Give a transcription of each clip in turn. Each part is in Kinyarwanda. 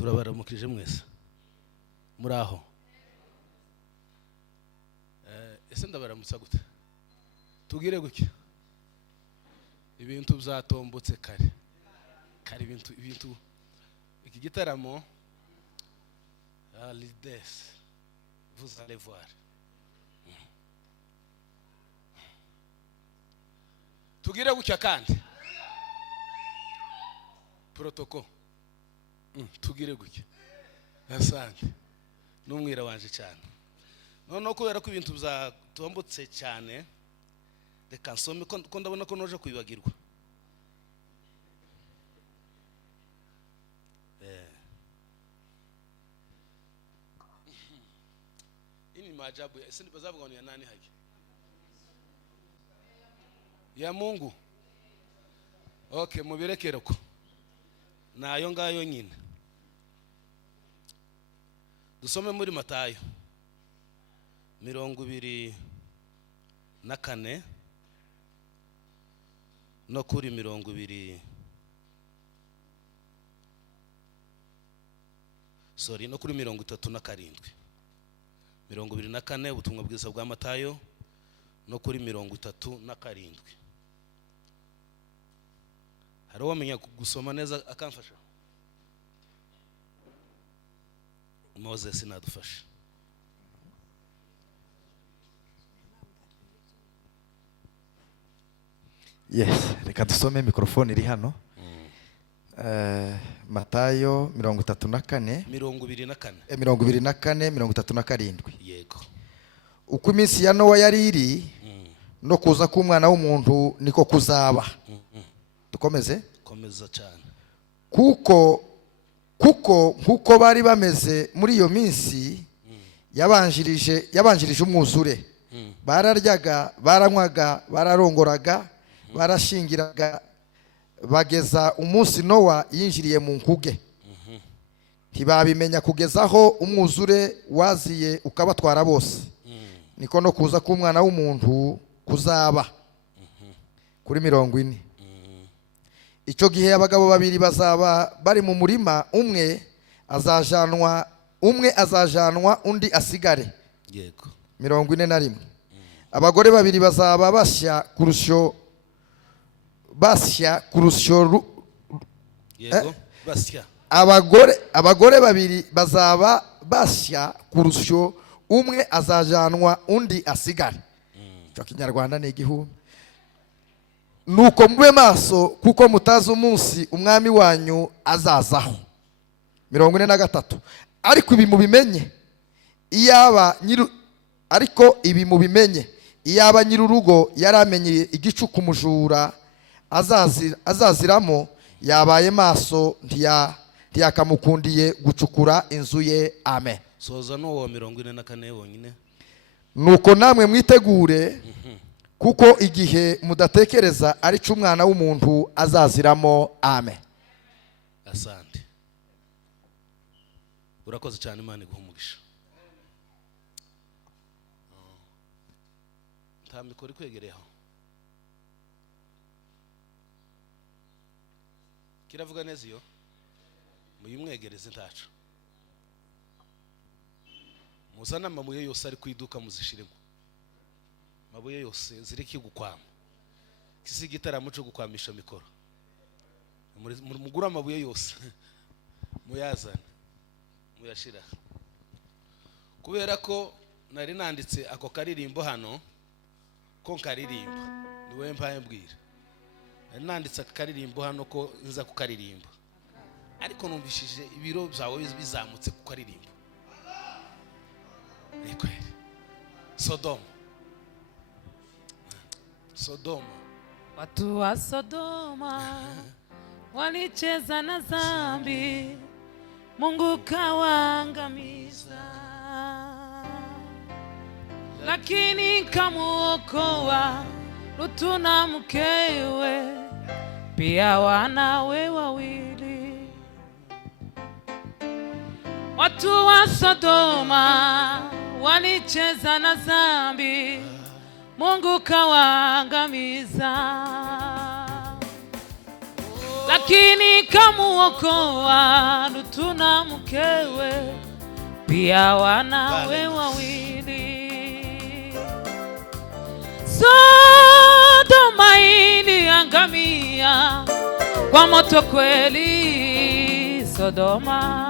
turabaramukije mwese muraho. Ese ndabaramutsa gute? Tugire guki ibintu byatombotse kare ibintu iki gitaramo l'idée vous allez voir. Tugire guki kandi protocol tugire guki asante n'umwira wanje cyane no kubera ko ibintu byatombotse cyane reka nsome ko ndabona ko noje kwibagirwa. Ini maajabu ese bazavuga ngo ya nani haki ya Mungu. Okay, mubirekere ko nayo ngayo nyine. Dusome muri Matayo 24 no kuri 27 24 ubutumwa bwiza bwa Matayo no kuri 37. Hari wamenya gusoma neza akamfasha? Moses nadufasha. Yes, reka dusome mikrofone iri hano. Matayo 34 37. Yego. Uko iminsi ya Nowa yari iri no kuza k'umwana w'umuntu niko kuzaba. Dukomeze? Komeza cyane. Kuko nkuko bari bameze muri iyo minsi yabanjirije umwuzure. Bararyaga, baranywaga, bararongoraga, barashingiraga bageza umunsi Nowa yinjiriye mu nkuge. Ntibabimenya kugezaho umwuzure waziye ukabatwara bose. Niko no kuza k'umwana w'umuntu kuzaba. Kuri 40. Icyo gihe abagabo babiri bazaba bari mu murima, umwe azajanwa undi asigare. Yego. 41. Abagore babiri bazaba basya kurusyo. Yego. Basya. Abagore babiri bazaba basya kurusyo, umwe azajanwa undi asigare. Cyo Kinyarwanda ni igihumbi. Nuko mube maso kuko mutazi umunsi umwami wanyu azazaho. 43. Ariko ibi mubimenye iyaba nyirurugo yaramenye igicuku umujura azaziramo, yabaye maso ntiyakamukundiye gucukura inzu ye. Amen. Soza no 44 wonyine. Nuko namwe mwitegure kuko igihe mudatekereza ari cyo umwana w'umuntu azaziramo. Amen. Asante. Urakoze cyane Imana iguhumugisha. Nta mikoro kwegereho. Kiravuga neza iyo muyimwegereze ntacu. Muzana amabuye yose ari kwiduka muzishiremo. Mabuye yose ziriki gukwama. Kisi gitaramo cyo gukwamisha mikoro. Mugura amabuye yose muyazana muyashira. Kubera ko nari nanditse ako karirimbo hano ko nkaririmba niwe mpaye mbwira. Nari nanditse akaririmbo hano ko nza kukaririmba. Ariko numvishije ibiro byawe bizamutse kukaririmba. Niko Sodoma. Watu wa Sodoma walicheza na dhambi, Mungu kawaangamiza, lakini kamuokoa Lutu na mkewe, pia wanawe wawili. Watu wa Sodoma walicheza na dhambi, Mungu kawaangamiza, lakini kamuokoa Lutu na mkewe, pia wanawe wawili. Sodoma iliangamia kwa moto kweli, Sodoma.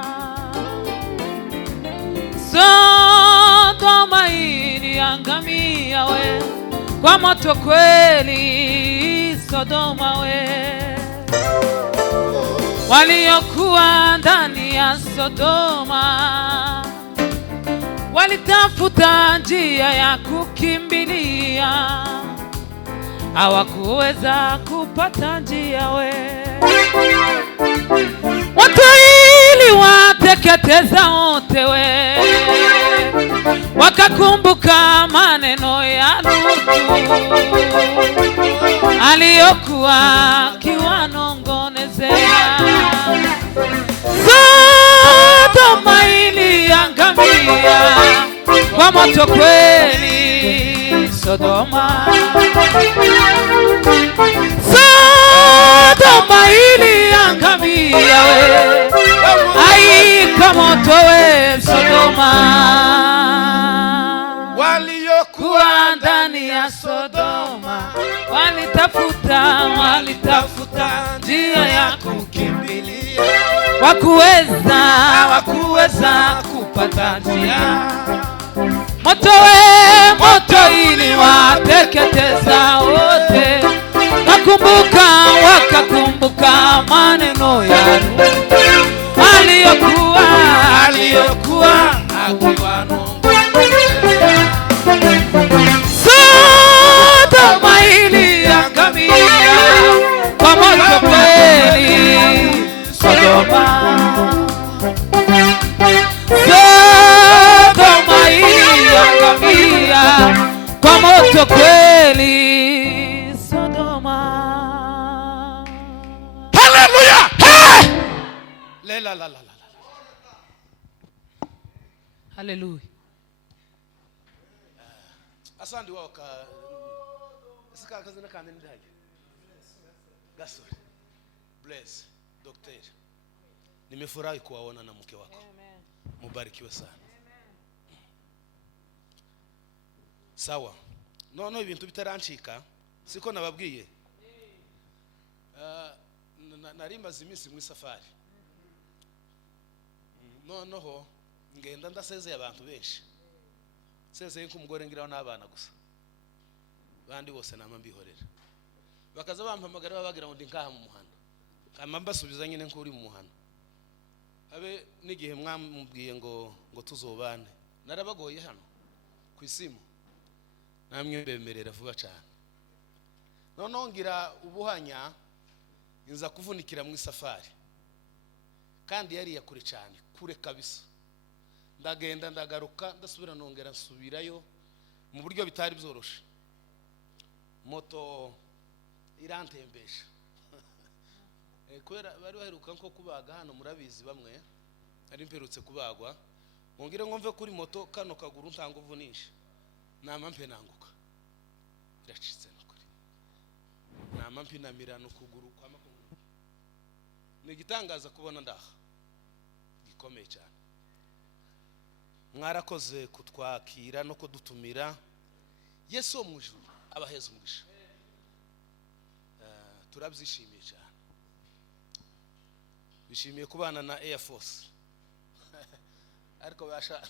Sodoma iliangamia we kwa moto kweli, Sodoma we. Waliokuwa ndani ya Sodoma walitafuta njia ya kukimbilia, hawakuweza kupata njia we. Moto iliwateketeza wote we, wakakumbuka maneno ya Lutu aliyokuwa akiwanong'onezea. Sodoma iliangamia kwa moto kweli, Sodoma. Sodoma iliangamia we, ai kwa moto we, Sodoma. Waliokuwa ndani ya Sodoma walitafuta njia ya kukimbilia, hawakuweza kupata njia. Moto we, moto iliwateketeza wote, wakakumbuka maneno ya Lutu aliyokuwa akiwanong'onezea. Sodoma iliangamia kwa moto kweli, Sodoma. Sodoma iliangamia kwa moto kweli, Sodoma. Haleluya! La la la la. Haleluya. Asante waka sika kazina kandi ndaje. Gasore. Bless Dr. Nimefurahi kuwaona na mke wako. Amen. Mubarikiwe sana. Amen. Sawa. No ibintu bitarancika siko nababwiye. Narimaze iminsi mu safari. Noneho ngenda ndasezeye abantu benshi. Sezeye ko umugore ngiraho n'abana gusa. Bandi bose nama mbihorera. Bakaza bampamagara babagira ngo ndi nkaha mu muhanda. Kama mbasubiza nyine nko uri mu muhanda. Abe n'igihe mwamubwiye ngo tuzobane. Narabagoye hano ku isimu. Namwe bemerera vuba cyane. Noneho ngira ubuhanya nza kuvunikira mu safari. Kandi yari yakure cyane, kure kabisa. Ndagenda ndagaruka ndasubira nongera nsubirayo mu buryo bitari byoroshe. Moto irantembesha. Kwera bari baheruka nko kubaga hano murabizi bamwe. Ari mperutse kubagwa. Ngire ngo mve kuri moto kano kaguru ntanguvunisha. Nama mpe nanguka. Iracitse nokuri. Nama mpe namirano kuguru kwa makuguru. Ni gitangaza kubona ndaha. Gikomeye cyane. Mwarakoze kutwakira no kudutumira. Yesu wo mwijuru abaheza umugisha. Turabyishimiye cyane. Bishimiye kubana na Air Force. Ariko basha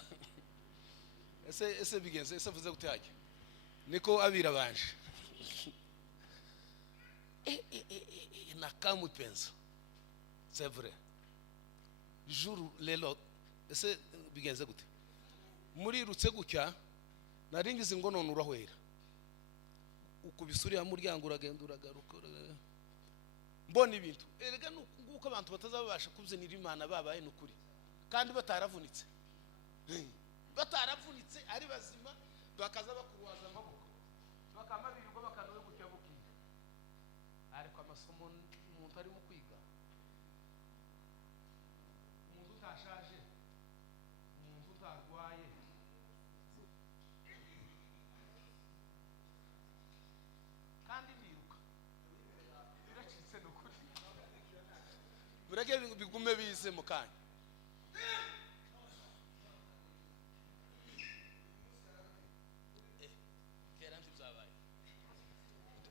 ese bigenze ese vuze gutyaje. Niko abira banje. Nakamu pensa. C'est vrai. Jour lelo ese bigenze gute. Muri rutse gutya naringize ngo none urahwera. Ukubisuri ya muryango uragenda uragaruka. Mbona ibintu. Erega nguko abantu batazabasha kubyinira Imana babaye nukuri. Kandi bataravunitse. Bataravunitse ari bazima bakaza bakuruwaza amaboko. Bakamabirirwa bakanowe gutya bukiga. Ariko amasomo umuntu ari mu kwiga. Umuntu utashaje. Umuntu utarwaye. Kandi biruka. Biracitse nukuri. ngeze mu kanya.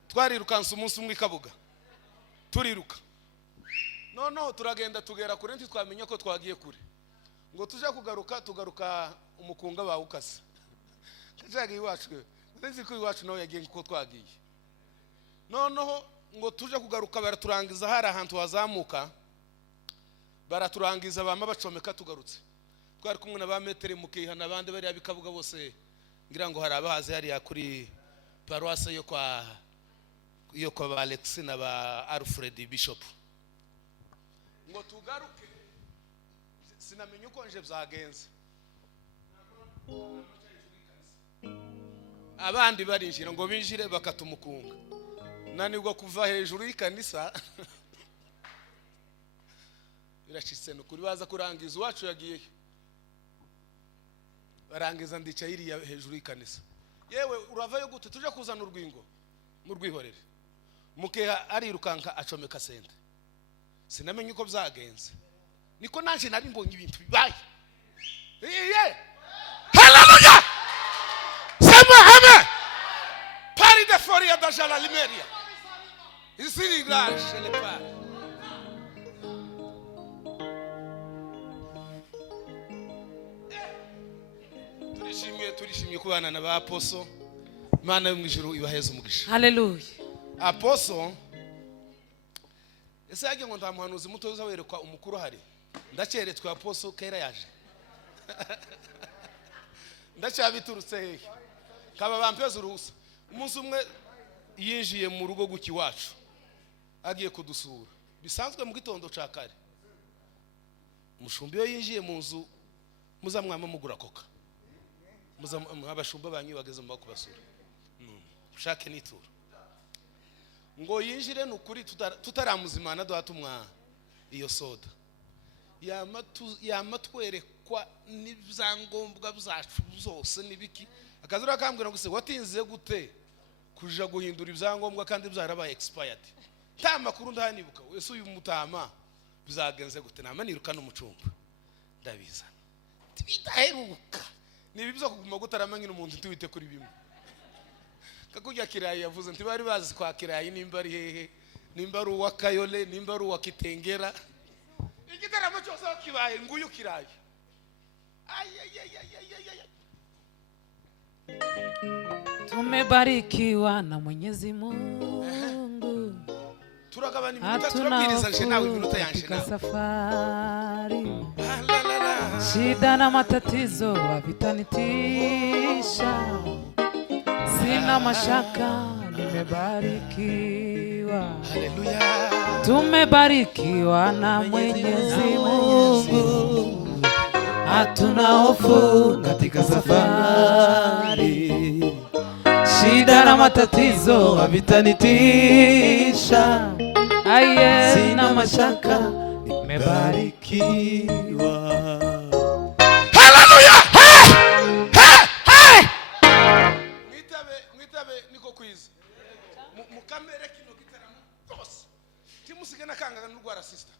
Twarirukanse umunsi umwe ikabuga turiruka noneho turagenda tugera kure ntitwamenya ko twagiye kure ngo tuje tugaruka umukunga bawukase kajaga iwacu nzi ko iwacu nawe yagiye ko twagiye noneho ngo tuje kugaruka baraturangiza hari ahantu hazamuka baraturangiza bama bacomeka tugarutse twari kumwe na ba metere mukiha nabandi bari abikabuga bose ngira ngo hari abahaze hari kuri paroisse yo kwa ba Alex na ba Alfred Bishop ngo tugaruke sinamenye uko nje byagenze abandi barinjira ngo binjire bakatumukunga nanibwo kuva hejuru y'ikanisa birashitse no kuri baza kurangiza uwacu yagiye barangiza ndica iri hejuru y'ikanisa yewe uravayo gute tuje kuzana urwingo mu rwihorere mukeha arirukanka acomeka sente sinamenye uko byagenze niko nanje nari mbonye ibintu bibaye haleluya sema amen pari de foria da jala limeria ici grâce le pas turishimye kubana na ba aposo Imana yo mwijuru ibaheza umugisha. Hallelujah. Aposo ese yagiye ngo ndamuhanuzi muto uzawerekwa umukuru hari ndaceretswe aposo kera yaje ndacyabiturutse hehe kaba bampeza uruhusa umunsi umwe yinjiye mu rugo guki wacu agiye kudusura bisanzwe mu gitondo cakare umushumbi yo yinjiye mu nzu muzamwama mugura koka abashumba banyu bageze mu bakubasura ushake nituro ngo yinjire nukuri tutaramuzimana duhatumwa iyo soda yamatwerekwa n'ibyangombwa byacu zose nibiki akazura akambwira ngo se watinze gute kuja guhindura ibyangombwa kandi byarabaye expired nta makuru ndanibuka wese uyu mutama bizagenze gute namaniruka n'umucumba ndabiza tibitaheruka nibi byo kuguma gutaramanya n'umuntu tuwite kuri bimwe kakujya kirayi yavuze ntibari bazi kwa kirayi nimba ari hehe nimba ari uwa Kayole nimba ari uwa Kitengera igitaramo cyose kibaye nguyu kirayi Tumebarikiwa na Mwenyezi Mungu turagabana iminota turabwiriza nje nawe iminota yanje nawe safari shida na matatizo havitanitisha sina mashaka nimebarikiwa haleluya tumebarikiwa na Mwenyezi Mungu hatuna hofu katika safari shida na matatizo havitanitisha sina mashaka nimebarikiwa haleluya mwitabe niko kwiza mukamere kino gitaramo cyose timusigana kanga n'urwara sister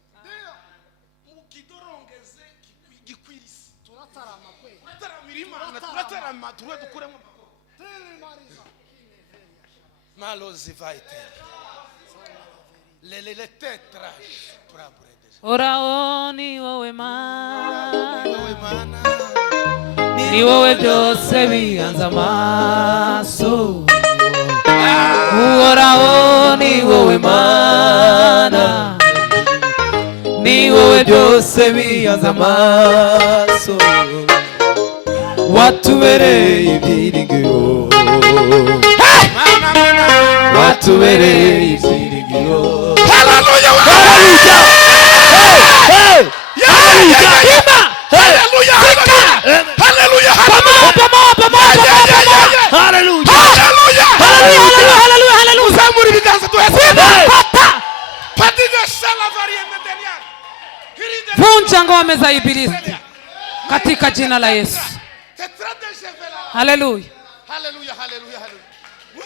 mukidorongeze gikwirisi turatarama kwe turatarama turwe dukuremo malozi vaite lele tetra oraoni wowe mana ni wowe byose biganza amaso oraoni wowe mana ni wowe byose biganza amaso watubereye ibyiringiro watubereye ibyiringiro haleluya haleluya haleluya haleluya uzamura ibiganza tuhesema patiga sala varie medelian vunja ngome za ibilisi katika jina la Yesu. Haleluya haleluya haleluya haleluya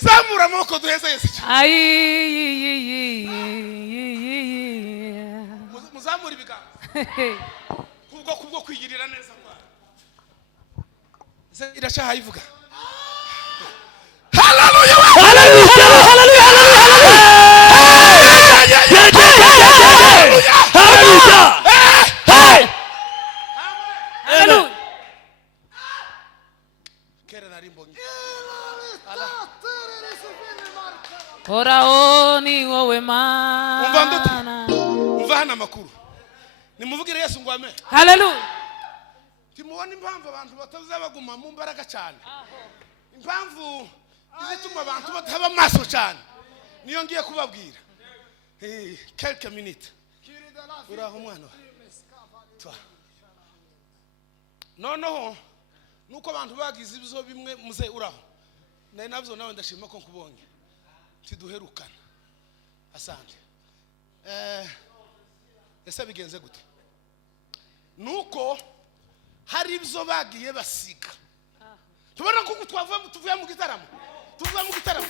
uzamura amaboko duheze Yesu muzamura ibiganza kubwo kwigirira neza kwa irashaha ivuga haleluya Oraho ni wowe Mana. Umva hana makuru nimuvugire Yesu ngo amen. Haleluya. Timubona impamvu abantu batazabaguma mu mbaraga cyane, impamvu izituma abantu bataba maso cyane, niyo ngiye kubabwira. Quelques minutes uraho mwana noneho nuko abantu bagize ibizo bimwe muze uraho naye nabyo nawe ndashima ko nkubonye tiduherukana asante. Ese bigenze gute? Nuko hari ibyo bagiye basiga. Tubona ko tuvuye mu gitaramo, tuvuye mu gitaramo.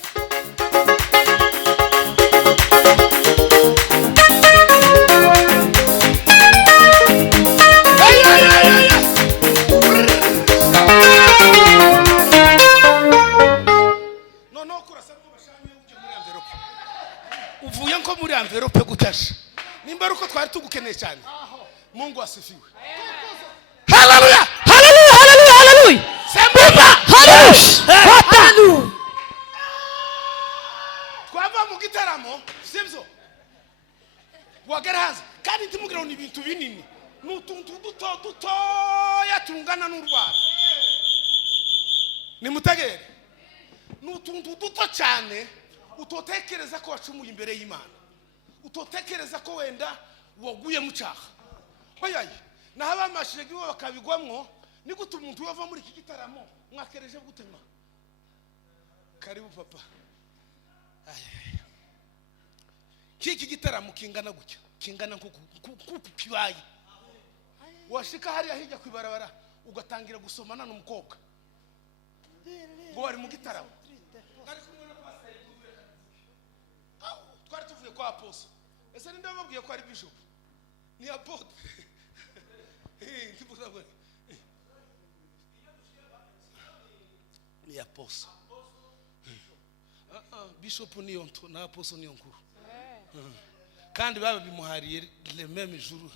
No kurasa ko bashanye uje muri envelope. Uvuye nko muri envelope gutasha. Nimba ruko twari tugukeneye cyane. Mungu asifiwe. Haleluya! Haleluya, haleluya, haleluya. Sembuka! Haleluya. Twava mu gitaramo, sibyo? Wagaraza kandi ntimugira ngo ni ibintu binini. Nutuntu duto yatungana n'urwara. Nimutegere. Nutuntu duto cyane utotekereza ko wacumuye imbere y'Imana. Utotekereza ko wenda waguye mu cyaha. Oyaye naho abamashije giwe bakabigwamwo ni gute umuntu yava muri iki gitaramo mwakereje gutema. Karibu papa. Kiki gitaramo kingana gutya, kingana kibaye. Washika hari ahijya kwibarabara ugatangira gusomana n'umukobwa. Ngo bari mu gitaramo. Twari tuvuye kwa apostle. Ese ninde wababwiye ko ari bishop? Ni apostle. Ni apostle. Bishop niyo nto na apostle niyo nkuru. Kandi baba bimuhariye le même jour.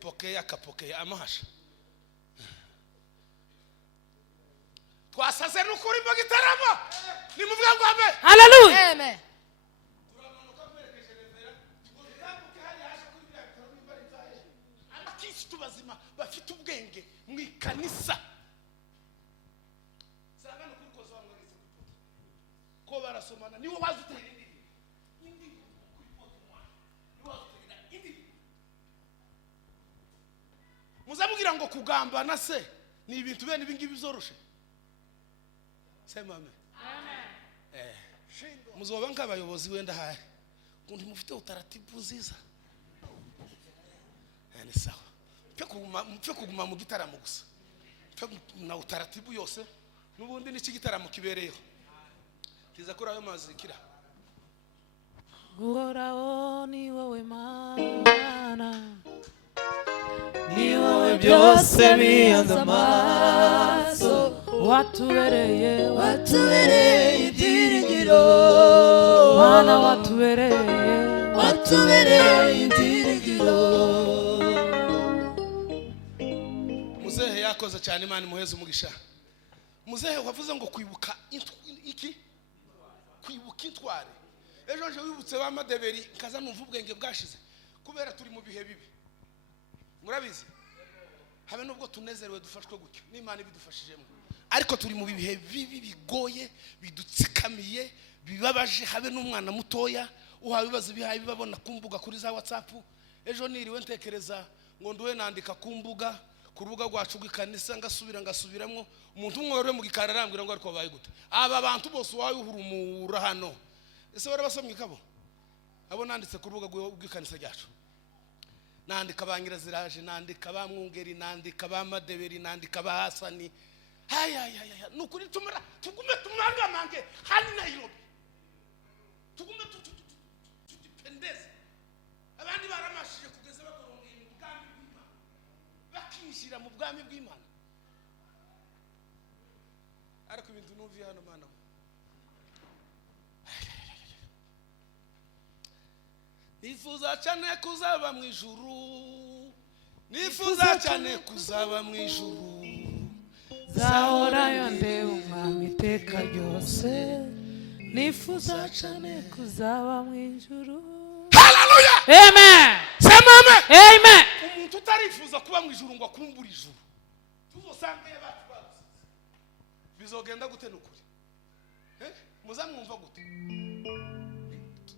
Pokea kapokea amahasha. Twasaze n'ukuri mu gitaramo. Nimuvuga ngo amen. Haleluya. Amen. Tubazima bafite ubwenge mu ikanisa sanga no kurikoza wamwageze ko barasomana niwo wazutera indi kuri poto mwana niwo wazutera indi muzamugira ngo kugambana se ni ibintu bene ibingibi bizoroshe sema amen. Muzoba nk'abayobozi wenda hari kundi mufite utaratibu nziza ni sawa mpfe kuguma mu gitaramo gusa na utaratibu yose n'ubundi n'iki gitaramo kibereyeho kiza kuri ayo mazikira. Oraho ni wowe Mana. Ni wowe byose bihanze amaso. Watubereye ibyiringiro. Mana watubereye ibyiringiro. Muzehe yakoze cyane Imana imuheze umugisha. Muzehe wavuze ngo kwibuka iki? Kwibuka intware. Ejo nje wibutse ba Madeberi kaza numva ubwenge bwashize kubera turi mu bihe bibi. Murabizi? Habe nubwo tunezerewe dufashwe gutyo n'Imana ibidufashijemo. Ariko turi mu bihe bibi bigoye bidutsikamiye bibabaje habe n'umwana mutoya uhabibaza bihaye bibabona kumbuga kuri za WhatsApp. Ejo niriwe ntekereza ngo nduwe nandika kumbuga ku rubuga rwacu rw'ikanisa ngasubiramo umuntu umwe wari mu gikara arambwira ngo ariko babaye gute aba bantu bose wawe uhurumura hano. Ese wari basomye kabo abo nanditse ku rubuga rw'ikanisa ryacu, nandika ba Nyiraziraje, nandika ba Mwungeri, nandika ba Madeberi, nandika ba Hasani. Nukuri tugume tumangamange hali Nairobi, tugume tudipendeze abandi baramashije kugeza bakorongera umugambi w'Imana. kwinjira mu bwami bw'Imana. Ariko ibintu nuviye hano mana, nifuza cyane kuzaba mu ijuru, nifuza cyane kuzaba mu ijuru, zahorayo ndeba umwami iteka ryose, nifuza cyane kuzaba mu ijuru. haleluya, Amen. sema amen. Amen. Umuntu utarifuza kuba mu ijuru ngo akumbure ijuru, tuzosange abantu bazi bizogenda gute n'ukuri, muzamwumva gute?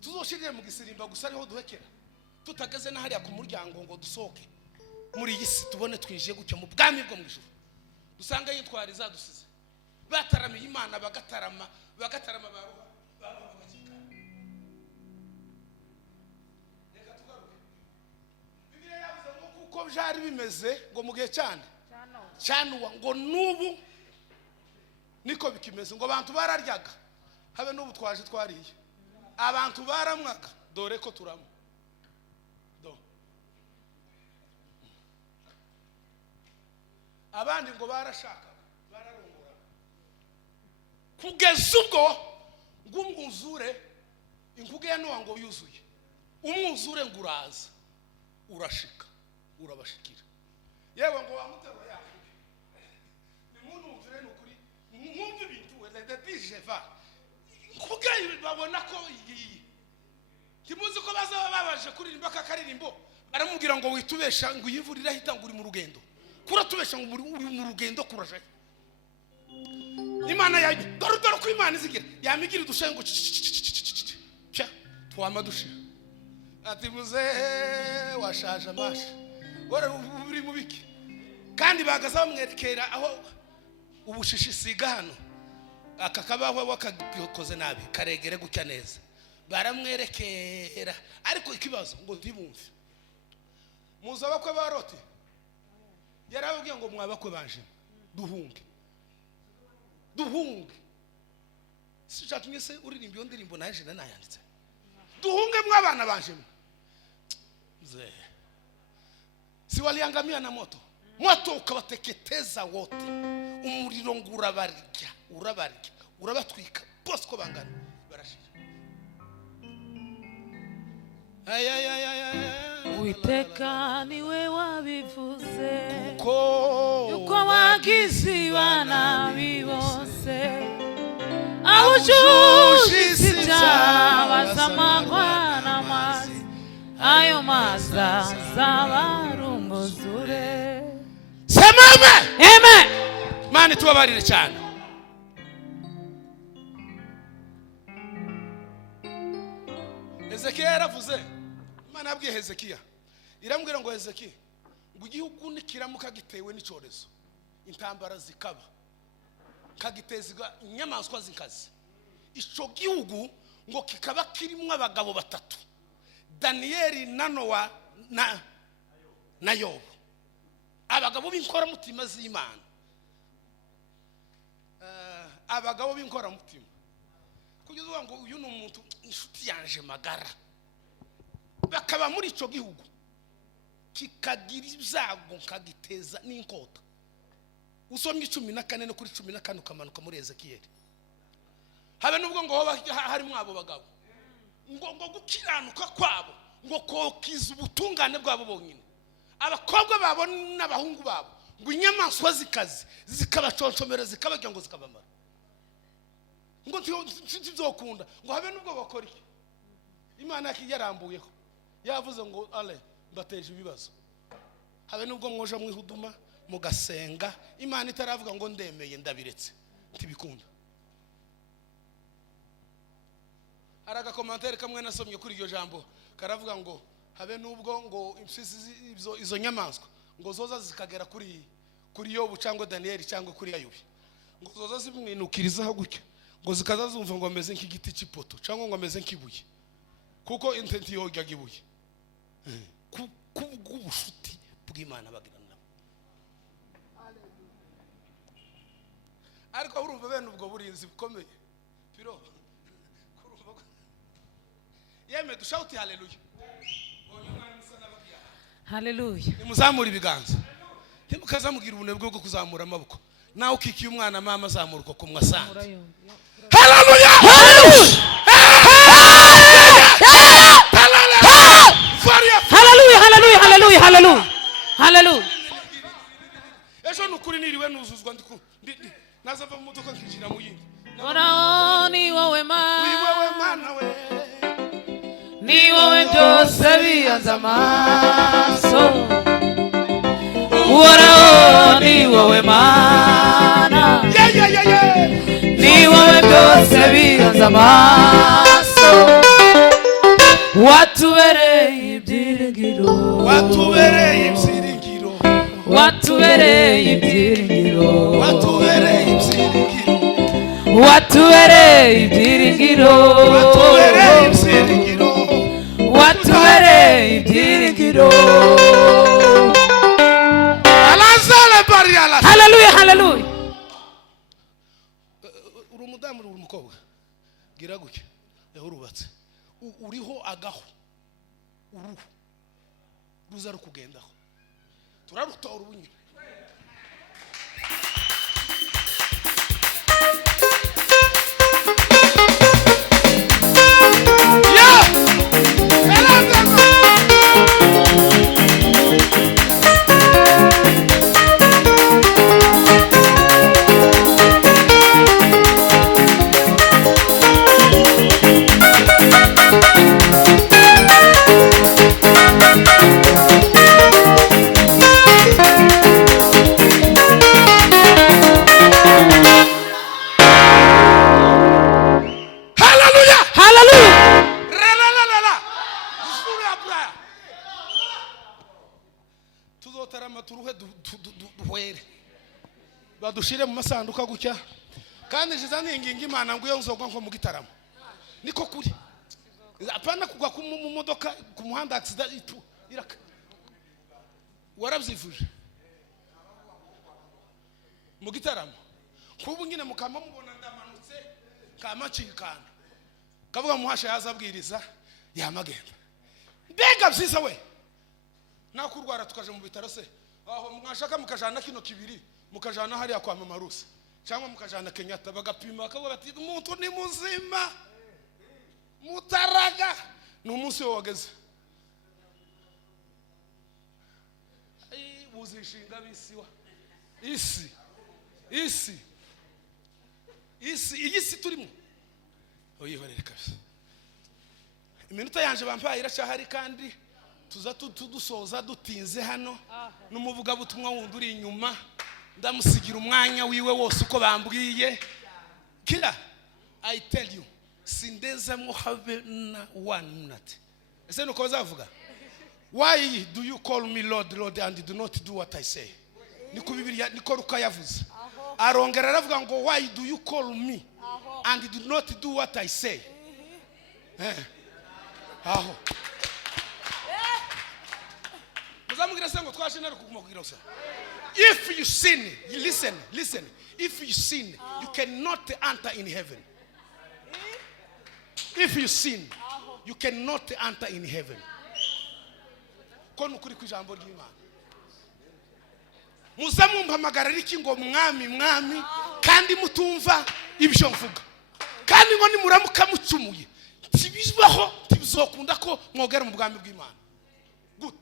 Tuzoshirire mu gisirimba gusa ariho duhekera, tutageze na hariya ku muryango ngo dusohoke muri iyi si tubone twinjiye gutya mu bwami bwo mu ijuru, dusanga yitwara izadusize bataramiye Imana, bagatarama baruha bakikana. Reka tugaruke, Bibiliya yavuze ngo kuko byari bimeze ngo mu gihe cyanuwa ngo n'ubu niko bikimeze, ngo abantu bararyaga habe n'ubu twaje twariye, abantu baramwaga dore ko turamo abandi ngo barashaka bararongora, kugeza ubwo ng'umwuzure inkuge ya Nowa ngo yuzuye, umwuzure ngo uraza urashika urabashikira, yewe ngo wamutero yawe nimunumvire n'ukuri mwumve ibintu de dijeva kuga babona ko iyi kimuzi ko bazaba babaje kuririmba kakaririmbo, baramubwira ngo witubesha ngo yivurira hitanga uri mu rugendo, kuratubesha ngo uri mu rugendo kuraje Imana yaje dore ko Imana izigira yamigira dushengo cya twamadushe ati muze washaje amasha wore uri mubiki, kandi bagaza bamwerekera aho ubushishi siga hano akakabaho wakakoze nabi karegere gutya neza, baramwerekera ariko ikibazo ngo ntibumve. Muza bakwe barote yarababwiye ngo mwabakwe banje duhunge sijatumye se uririmba iyo ndirimbo naje nayanditse, duhunge mwabana banje mzee, si waliangamia na moto ukabateketeza wote, umuriro ngo urabarya urabatwika bose ko bangana barashira. Uwiteka niwe wabivuze yuko wagize bana bibose, awujuje ibyabaza amagwa n'amazi, ayo mazi azabarumuzure. Sema amen. Amen. Mani tubabarire cyane. Hezekiya yaravuze, Imana yabwiye Hezekiya irambwira ngo Hezekiya ngo igihugu nikiramuka gitewe n'icyorezo, intambara zikaba kagitezwa inyamaswa z'inkazi, ico gihugu ngo kikaba kirimo abagabo batatu, Daniyeli na Nowa na Yobu, abagabo b'inkora mutima z'Imana, abagabo b'inkora mutima, kugeza ngo uyu ni umuntu inshuti yanje magara, bakaba muri ico gihugu kikagira ibyago kagiteza n'inkota. Usomye 14 no kuri 15 ukamanuka muri Ezekiyeli, habe nubwo ngo harimo abo bagabo ngo gukiranuka kwabo ngo kokiza ubutungane bwabo bonyine, abakobwa babo n'abahungu babo ngo inyamaswa zikazi zikabaconshomera zikabagira ngo zikabamara, ngo ntizokunda ngo habe nubwo bakora iki. Imana yarambuyeho yavuze ngo ale mbateje ibibazo, habe nubwo mwoja mwihuduma mugasenga, Imana itaravuga ngo ndemeye ndabiretse ntibikunda. Araga commentaire kamwe nasomye kuri iryo jambo karavuga ngo habe nubwo ngo impyisi izo nyamaswa ngo zoza zikagera kuri Yobu cyangwa Daniyeli cyangwa kuri Ayubi, ngo zoza zimwinukirizaho gutya ngo zikaza zumva ngo ameze nk'igiti cy'ipoto cyangwa ngo ameze nk'ibuye, kuko intenti yojyaga ibuye kubw'ubushuti bw'Imana bagirana nabo. Ariko urumva bene ubwo burinzi bukomeye piro kurumva yeme dushauti haleluya, Hallelujah. nimuzamura ibiganza ntimukazamubwira ubunebwe bwo kuzamura amaboko nawe ukikiye umwana mama azamura uko kumwasanze. Haleluya, haleluya, haleluya, haleluya, haleluya, haleluya. ejo nukuri niriwe nuzuzwa nazava mu modoka nkijira mu yindi. Ni wowe mana we, ni wowe byose bihanze amaso. Uhoraho ni wowe mana, ni wowe byose bihanze amaso. Watubereye ibyiringiro, watubereye ibyiringiro, watubereye ibyiringiro, watubereye ibyiringiro, watubereye ibyiringiro, watubereye ibyiringiro, watubereye ibyiringiro. Haleluya, haleluya. Uri umudamu uri umukobwa gira gutya urubatse uriho agaho uruhu ruza rukugendaho turarutora ubunyine. Badushire mu masanduka gutya kandi jiza ninginga Imana ngo iyo nzogwa nko mu gitaramo niko kuri apana kugwa mu modoka ku muhanda accident iraka warabyivuje mu gitaramo kubu nyine mukama mubona ndamanutse kamacikana kavuga muhasha yazabwiriza yamagenda mbega byiza we nakurwara tukaje mu bitaro se aho mwashaka mukajana kino kibiri mukajana hariya kwa mama Rusi cyangwa mukajana Kenyatta bagapima akavuga ati umuntu ni muzima mutaraga n'umunsi wogeze buzishinga bisiwa isi turimo oyihorere kabisa. Iminota yanje bampaye iracahari kandi tuza tudusoza dutinze hano n'umuvuga butumwa wundi uri inyuma ndamusigira umwanya wiwe wose uko bambwiye kila I tell you sindeza mo have na 1 minute. Ese nuko bazavuga why do you call me Lord Lord and do not do what I say? Niko Bibiliya niko Luka yavuze arongera aravuga ngo why do you call me and do not do what I say? Aho muzamubwira se ngo twashina rukumubwira usa. If you sin, you listen. If you sin, you cannot enter in heaven. If you sin, you cannot enter in heaven. Kono kuri kwijambo ry'Imana. Muzamumpamagara riki ngo mwami kandi mutumva ibyo mvuga. Kandi ngo nimuramuka mucumuye tibizbaho tibizokunda ko mwogera mu bwami bw'Imana. Good.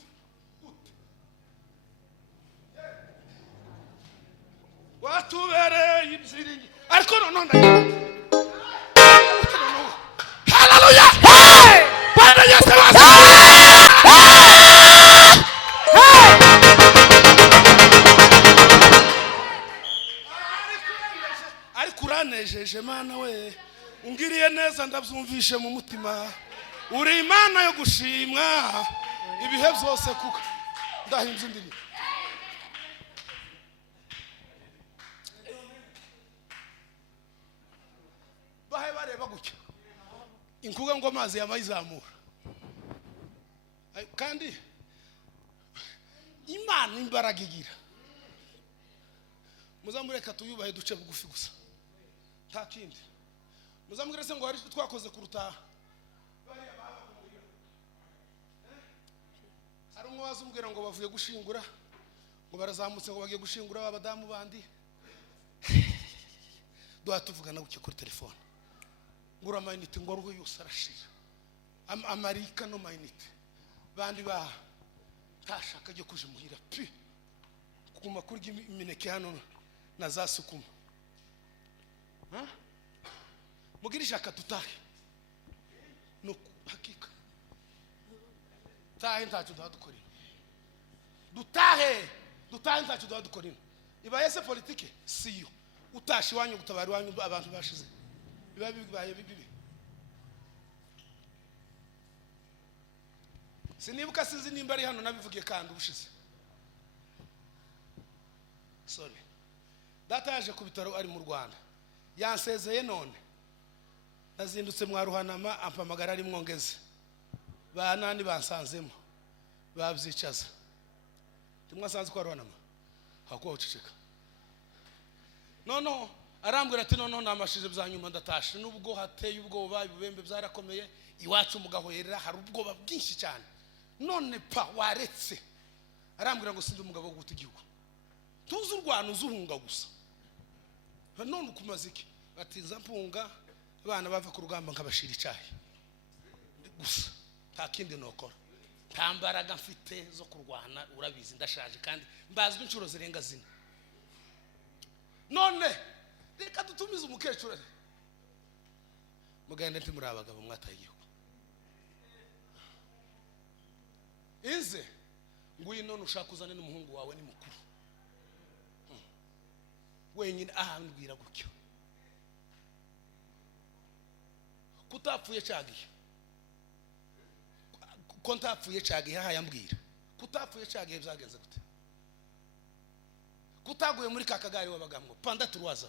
Watubereye ibyiringiro ariko none haleluya Bwana Yesu ariko uranejeje Mana we ungiriye neza ndabyumvishe mu mutima uri Imana yo gushimwa ibihe byose kuko ndahinze indirimbo. Bahe bareba gutya inkuga ngo amazi yamayizamura kandi Imana imbaraga igira muzamureka tuyubahe duce bugufi gusa nta kindi muzamugire se ngo hari twakoze kuruta hari umwazi umbwira ngo bavuye gushingura ngo barazamutse ngo bagiye gushingura abadamu bandi duha tuvugana guke kuri telefone ngura amayinite ngo rugo yose arashira amarika no mayinite bandi ba tashaka cyo kuje muhira pi kuma kurya imineke hano na za sukuma mugirisha katutahe no hakika tahe ntacu duhadukorera dutahe ntacu duhadukorera ibaye se politike siyo utashi wanyu gutabara wanyu abantu bashize biba bibaye bibi sinibuka sinzi nimba ari hano nabivugiye kandi ubushize sorry data yaje ku bitaro ari mu Rwanda yansezeye none nazindutse mwaruhanama ampamagara ari mwongeze banani bansanzemo babyicaza timwasanze ko aruhanama hakuba uceceka no arambwira ati no namashije byanyuma ndatashe nubwo hateye ubwoba ibibembe byarakomeye iwacu mugahoyera hari ubwoba bwinshi cyane none pa waretse arambwira ngo sindi umugabo wo guta igihugu tuzi urwana uzuhunga gusa none ukumaze iki ati nzampunga abana bava ku rugamba nkabashira icyayi gusa nta kindi nokora tambaraga mfite zo kurwana urabizi ndashaje kandi mbazwe inshuro zirenga zine none reka dutumize umukecuru mugende nti muri abagabo mwataye igihugu inze nguyi none ushaka uzane n'umuhungu wawe ni mukuru wenyine ahambwira gutyo kutapfuye cyagiye ko ntapfuye cyagiye ahayambwira kutapfuye cyagiye byagenze gute kutaguye muri kakagari wabagamwe panda turwaza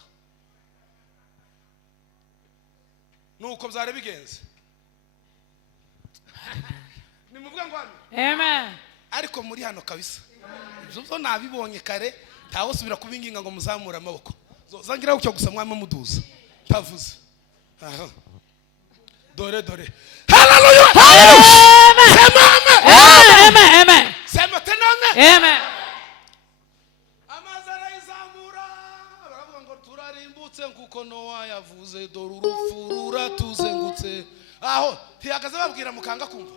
nuko byare bigenze nimuvuga ngo amen ariko muri hano kabisa ibyo nabibonye kare tawo subira kubinginga ngo muzamura amaboko zangira ucyo gusa mwame muduza pavuze aha dore haleluya amen sema tena amen amazara izamura baravuga ngo turarimbutse nkuko Nowa yavuze dore urupfu ruratuzengutse aho ntiyagaze babwira mukanga kumva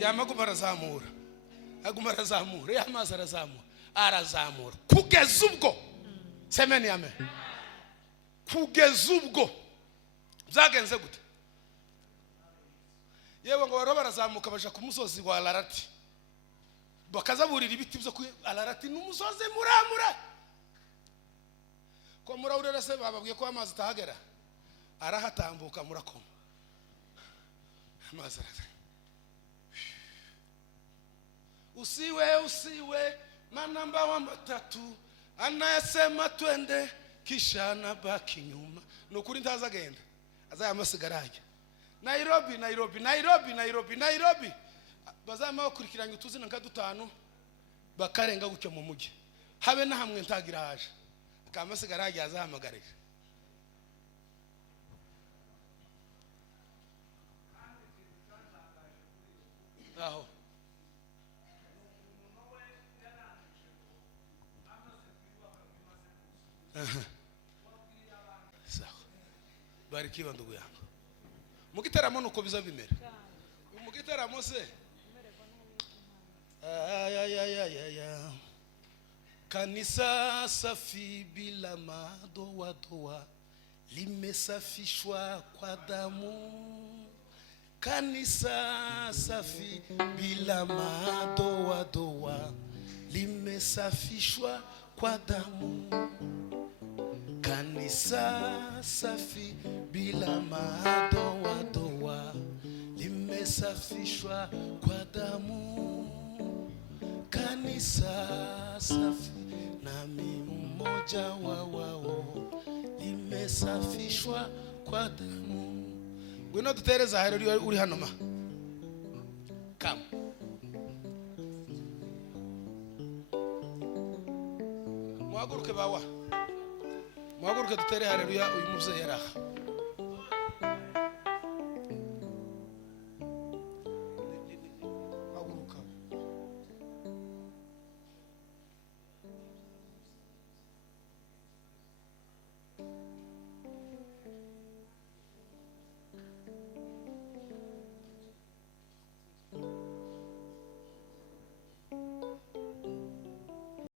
yamaguma arazamura amazi arazamura kugeza ubwo semeni amen kugeza ubwo byagenze gute yewe ngo baro barazamuka baje ku musozi wa Alarati bakazaburira ibiti byo ku Alarati n'umusozi muramura ko murawurera se bababwiye ko amazi tahagera arahatambuka murakoma amazi usiwe manamba wa matatu anayasema twende kisha nabaki nyuma nukuri ntazagenda azayamasigaraje Nairobi bazama bakurikiranye utuzina nka dutanu bakarenga gucyo mu mujyi habe na hamwe ntagira haje akamasigaraje azahamagarira aho bari kibando buyanga mugitaramo nuko biza bimera mugitaramo se kanisa safi bila madoa limesafishwa kwa damu kanisa safi bila madoa limesafishwa kwa damu kanisa safi bila madoa limesafishwa kwa damu kanisa safi nami mmoja wao limesafishwa kwa damu ngwino dutereza haleluya uri hano ma kama muhaguruke bawa muhaguruke dutere haleluya uyu muvyeyi yaraha